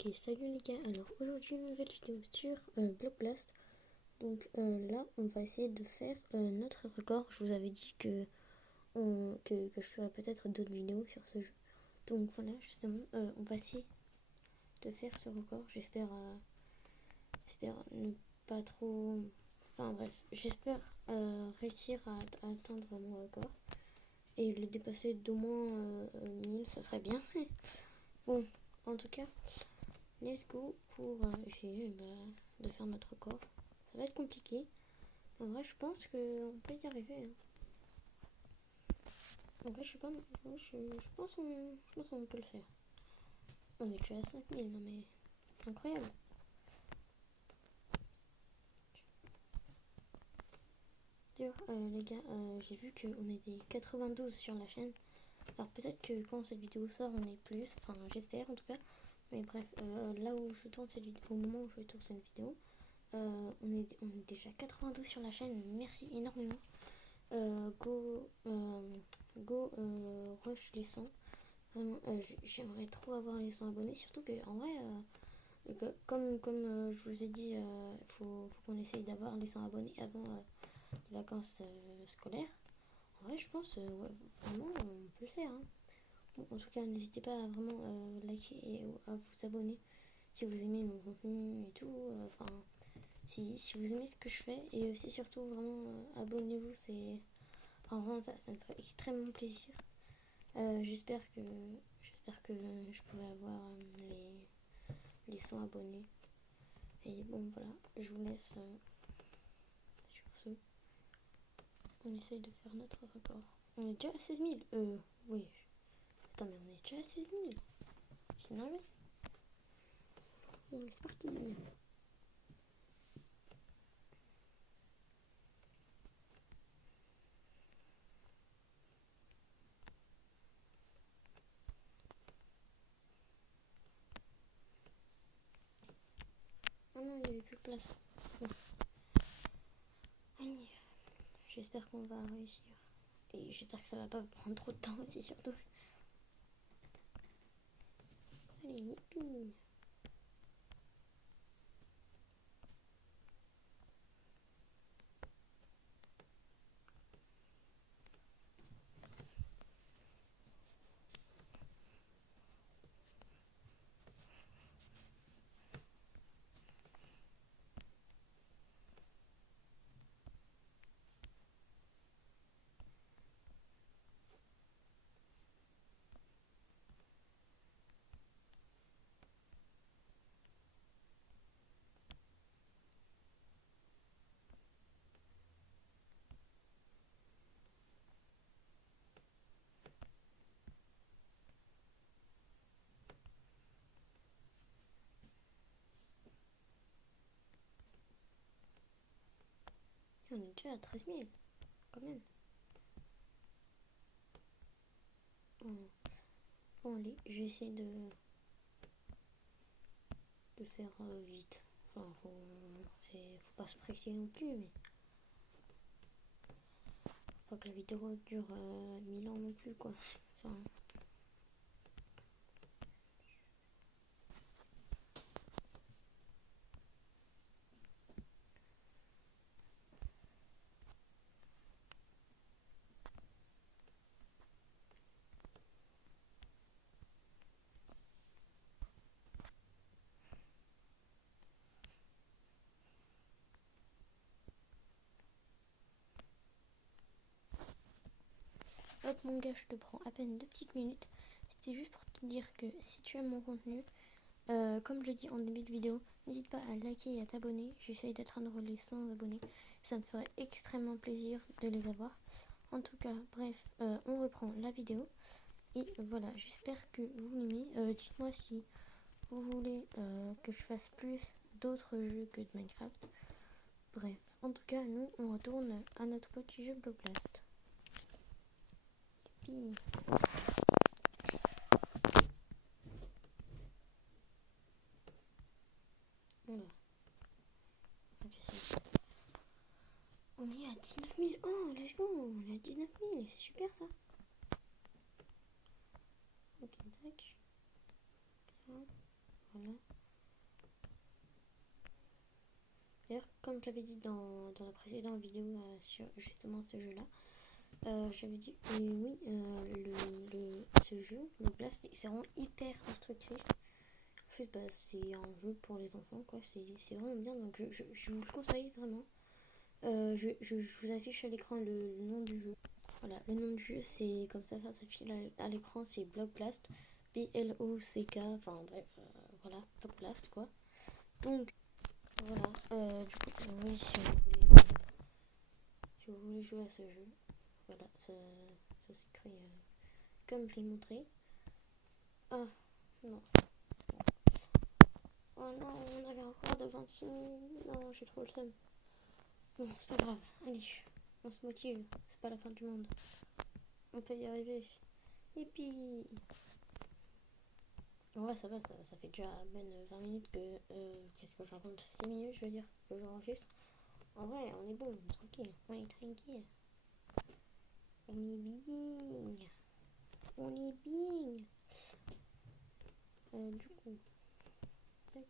Ok, salut les gars, alors aujourd'hui une nouvelle vidéo sur Block Blast. Donc là on va essayer de faire notre record. Je vous avais dit que je ferais peut-être d'autres vidéos sur ce jeu. Donc voilà, justement, on va essayer de faire ce record. J'espère ne pas trop... Enfin bref, j'espère réussir à atteindre mon record. Et le dépasser d'au moins 1000, ça serait bien. Bon, en tout cas... Let's go pour essayer de faire notre record. Ça va être compliqué. En vrai, je pense qu'on peut y arriver. Hein. En vrai, je sais pas. Je pense qu'on peut le faire. On est déjà à 5000, non mais incroyable. D'ailleurs, les gars, j'ai vu qu'on est des 92 sur la chaîne. Alors peut-être que quand cette vidéo sort, on est plus. Enfin, j'espère en tout cas. Mais bref, là où je tourne cette vidéo, au moment où je tourne cette vidéo, on est déjà 92 sur la chaîne. Merci énormément. Go rush les 100. Vraiment, j'aimerais trop avoir les 100 abonnés. Surtout que en vrai, comme je vous ai dit, faut qu'on essaye d'avoir les 100 abonnés avant les vacances scolaires. En vrai, je pense ouais, vraiment on peut le faire. Hein. Bon, en tout cas, n'hésitez pas à vraiment liker et à vous abonner si vous aimez mon contenu et tout. Enfin, si vous aimez ce que je fais et aussi surtout vraiment abonnez-vous, c'est enfin, vraiment ça me ferait extrêmement plaisir. J'espère que je pourrai avoir les 100 abonnés. Et bon voilà, je vous laisse sur ce. On essaye de faire notre record. On est déjà à 16 000. Oui. Attends, mais on est déjà à 16 000. C'est normal. Bon, c'est parti. Ah non, il n'y avait plus de place. Bon. Allez, j'espère qu'on va réussir. Et j'espère que ça va pas prendre trop de temps aussi, surtout. Allez, youpi. On est déjà à 13 000, quand même. Bon, allez, je vais essayer de faire vite. Enfin, faut pas se presser non plus, mais faut pas que la vidéo dure 1000 ans non plus, quoi. Enfin, hop, mon gars, je te prends à peine 2 petites minutes. C'était juste pour te dire que si tu aimes mon contenu, comme je dis en début de vidéo, n'hésite pas à liker et à t'abonner. J'essaye d'atteindre les 100 abonnés. Ça me ferait extrêmement plaisir de les avoir. En tout cas, bref, on reprend la vidéo. Et voilà, j'espère que vous l'aimez. Dites-moi si vous voulez que je fasse plus d'autres jeux que de Minecraft. Bref, en tout cas, nous, on retourne à notre petit jeu Block Blast. Puis... Voilà. On est à 19 000. Oh, let's go. On est à 19 000. C'est super ça. Ok, tac. Voilà. Voilà. D'ailleurs, comme j'avais dit dans la précédente vidéo sur justement ce jeu-là, j'avais dit que oui, ce jeu, le Blast, c'est vraiment hyper instructif. En fait, bah, c'est un jeu pour les enfants, quoi. C'est vraiment bien, donc je vous le conseille vraiment. Je vous affiche à l'écran le nom du jeu. Voilà, le nom du jeu, c'est comme ça s'affiche à l'écran, c'est Block Blast. B-L-O-C-K, enfin bref, voilà, Block Blast, quoi. Donc, voilà, du coup, oui, si vous voulez jouer à ce jeu, voilà, ça s'écrit comme je l'ai montré. Ah, non. Oh non, on avait encore de 26 minutes. Non, j'ai trop le seum. Bon, c'est pas grave. Allez, on se motive. C'est pas la fin du monde. On peut y arriver. Et puis... Ouais, ça va, ça fait déjà à peine 20 minutes que... qu'est-ce que je raconte? 6 minutes, je veux dire, que j'enregistre. En vrai, on est bon, tranquille. On est tranquille. On est bien. On est bien. Du coup... Tac,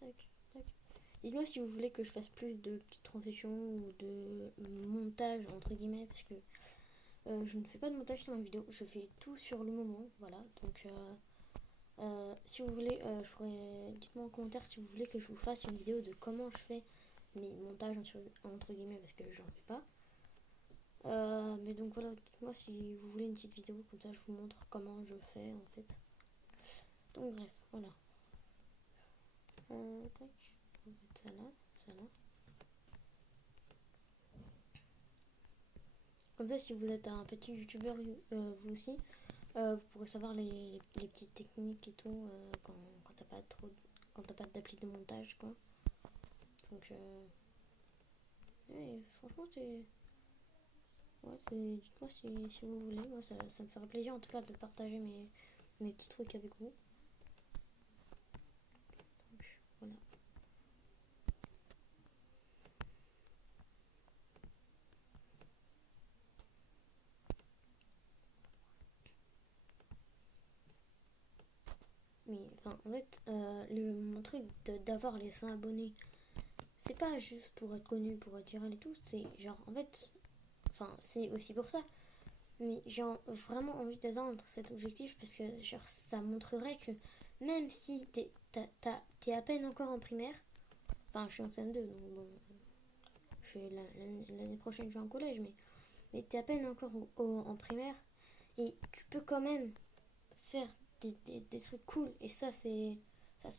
tac, tac. Dites-moi si vous voulez que je fasse plus de petites transitions ou de montage, entre guillemets, parce que je ne fais pas de montage sur ma vidéo, je fais tout sur le moment, voilà. Donc, si vous voulez, dites-moi en commentaire si vous voulez que je vous fasse une vidéo de comment je fais mes montages, entre guillemets, parce que j'en fais pas. Mais donc voilà, dites-moi si vous voulez une petite vidéo, comme ça je vous montre comment je fais en fait. Donc bref, voilà. Tac, on va mettre ça là, ça là. Comme ça, si vous êtes un petit youtubeur, vous aussi, vous pourrez savoir les petites techniques et tout quand t'as pas quand t'as pas d'appli de montage, quoi. Donc, ouais, franchement, c'est. Ouais, dites-moi si vous voulez. Moi, ça me ferait plaisir en tout cas de partager mes petits trucs avec vous. Donc, voilà. Mais enfin, en fait, mon truc d'avoir les 100 abonnés, c'est pas juste pour être connu, pour être viral et tout. C'est genre, en fait, enfin, c'est aussi pour ça. Mais j'ai vraiment envie d'atteindre cet objectif parce que genre, ça montrerait que même si t'es à peine encore en primaire, enfin je suis en CM2, donc bon, l'année prochaine je vais en collège, mais t'es à peine encore en primaire et tu peux quand même faire des trucs cool et ça c'est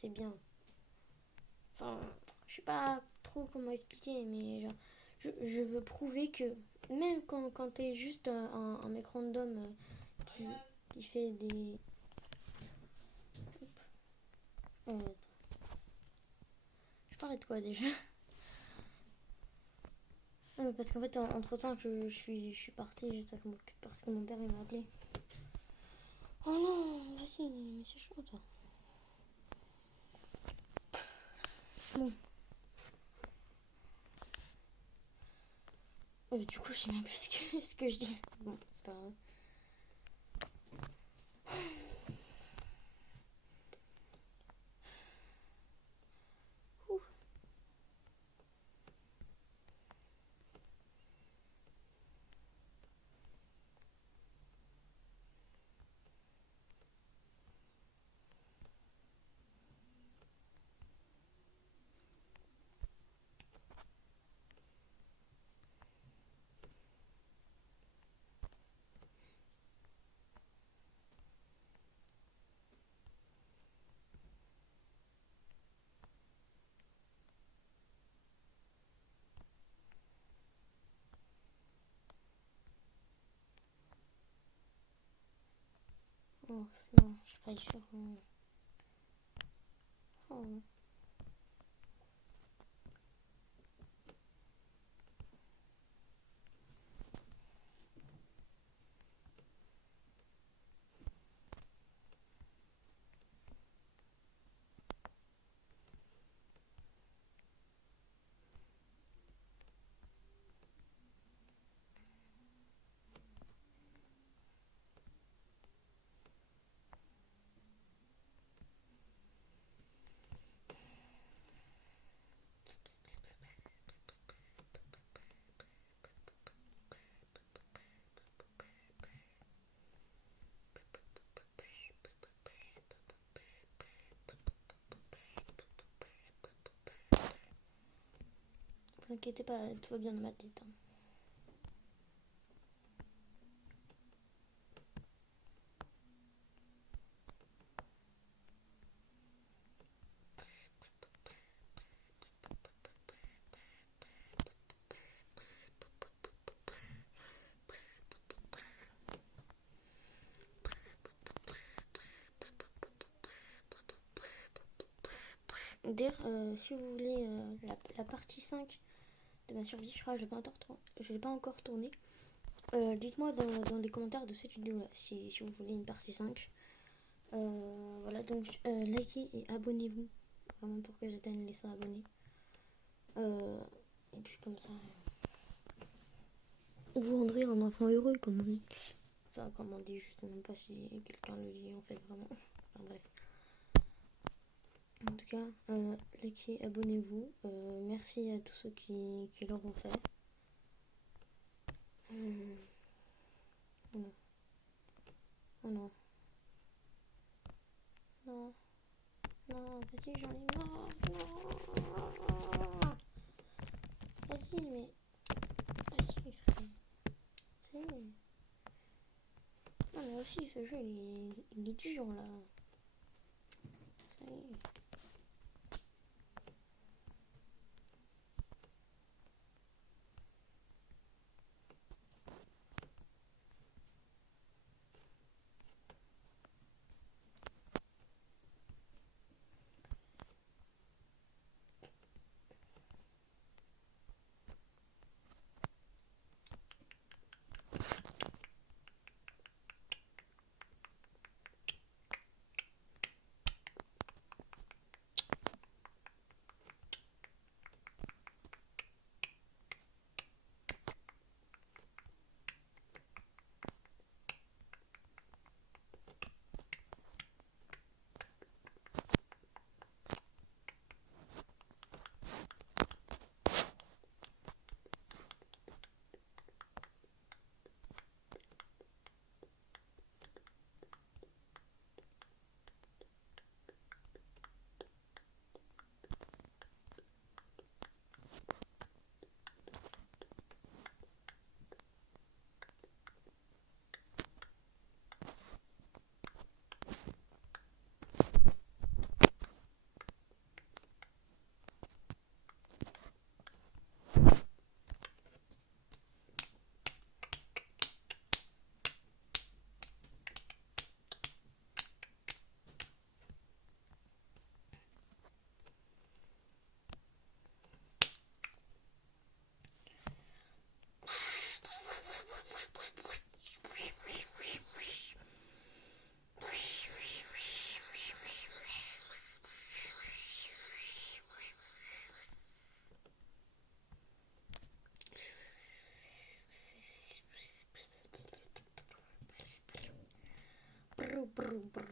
bien. Enfin, je sais pas trop comment expliquer, mais genre, je veux prouver que même quand t'es juste un mec random qui, qui fait des... Euh, je parlais de quoi déjà? Parce qu'en fait, entre temps, je suis partie juste parce que mon père il m'a appelé. Oh non, vas-y, mais c'est chaud toi. Bon. Du coup, je sais même plus ce que je dis. Bon, c'est pas grave. Ouh. Oh, non, j'ai failli faire... Oh. vous inquiétez pas, tout va bien dans ma tête. Hein. D'ailleurs, si vous voulez la partie 5 de ma survie, je crois que je l'ai pas encore tournée. Dites-moi dans les commentaires de cette vidéo là si vous voulez une partie 5. Voilà, donc likez et abonnez-vous vraiment pour que j'atteigne les 100 abonnés. Et puis comme ça, vous rendrez un enfant heureux, comme on dit. Enfin, comme on dit, je sais même pas si quelqu'un le dit en fait vraiment. Enfin bref. En tout cas, likez, abonnez-vous. Merci à tous ceux qui l'auront fait. Non. Oh non. Non. Non, vas-y, j'en ai marre. Non. Vas-y, mais. Vas-y, frère. C'est. Non, mais aussi, ce jeu, il est dur là. Ça y est. Brr, brr, brr.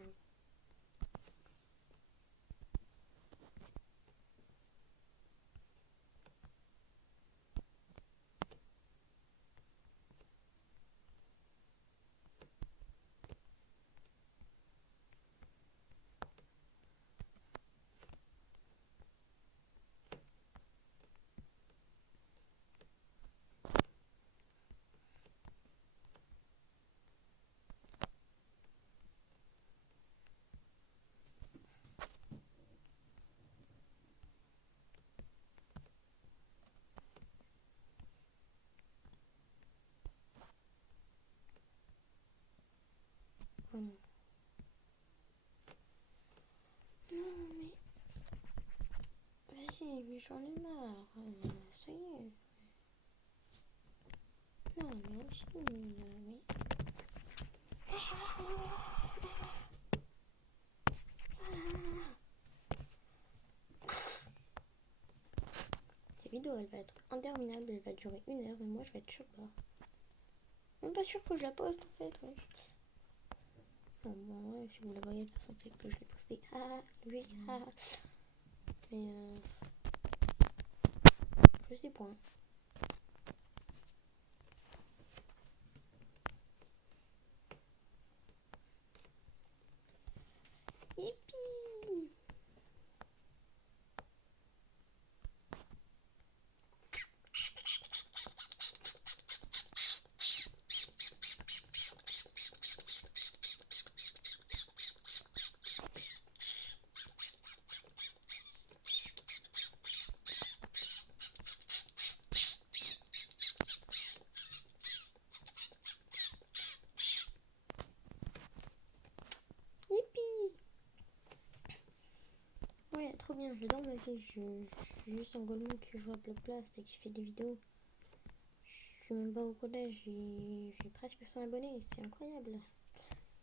Oh non. Non, mais. Vas-y, mais j'en ai marre. Ça y est. Non, mais aussi, mais. Cette vidéo, elle va être interminable. Elle va durer 1 heure, mais moi, je vais être choquée. Même pas sûr que je la poste en fait. Ouais. Non, bon, ouais, si vous la voyez de toute façon, c'est que je l'ai posté. Ah, logique. Ah. Mais je sais point. Yippee! trop bien, j'adore ma vie. Je suis juste un golemon qui joue à Block Blast et qui fait des vidéos. Je suis même pas au collège, j'ai presque 100 abonnés, c'est incroyable.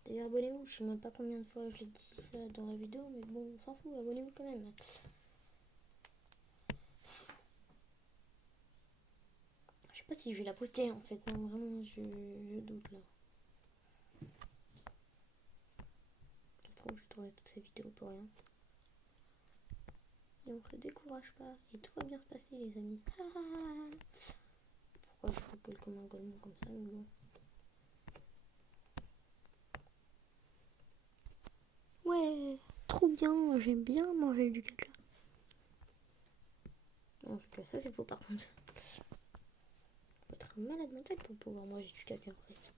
D'ailleurs, abonnez-vous, je sais même pas combien de fois je l'ai dit ça dans la vidéo, mais bon, on s'en fout, abonnez-vous quand même. Je sais pas si je vais la poster en fait, non, vraiment, je doute là. Ça se trouve, je tourné toutes ces vidéos pour rien. Et on se décourage pas, et tout va bien se passer, les amis. Pourquoi je recule comme un golemon comme ça, mais bon. Ouais, trop bien, j'aime bien manger du caca. Non, ça c'est faux par contre. Faut être un malade mental pour pouvoir manger du caca en fait.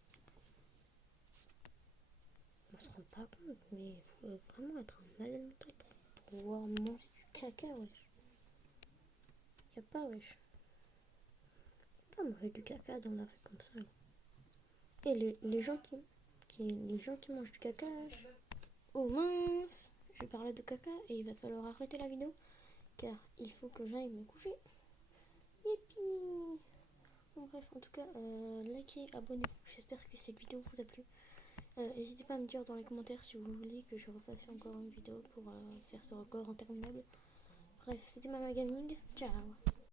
On se rend pas compte, mais il faut vraiment être un malade mental pour pouvoir manger du caca, wesh. Y'a pas, wesh. Y'a pas manger du caca dans la rue comme ça. Là. Et les gens qui mangent du caca, wesh. Oh mince, je parlais de caca et il va falloir arrêter la vidéo car il faut que j'aille me coucher. Youpi. Bon, bref, en tout cas, likez, abonnez-vous. J'espère que cette vidéo vous a plu. N'hésitez pas à me dire dans les commentaires si vous voulez que je refasse encore une vidéo pour faire ce record interminable. Bref, c'était Mama Gaming. Ciao.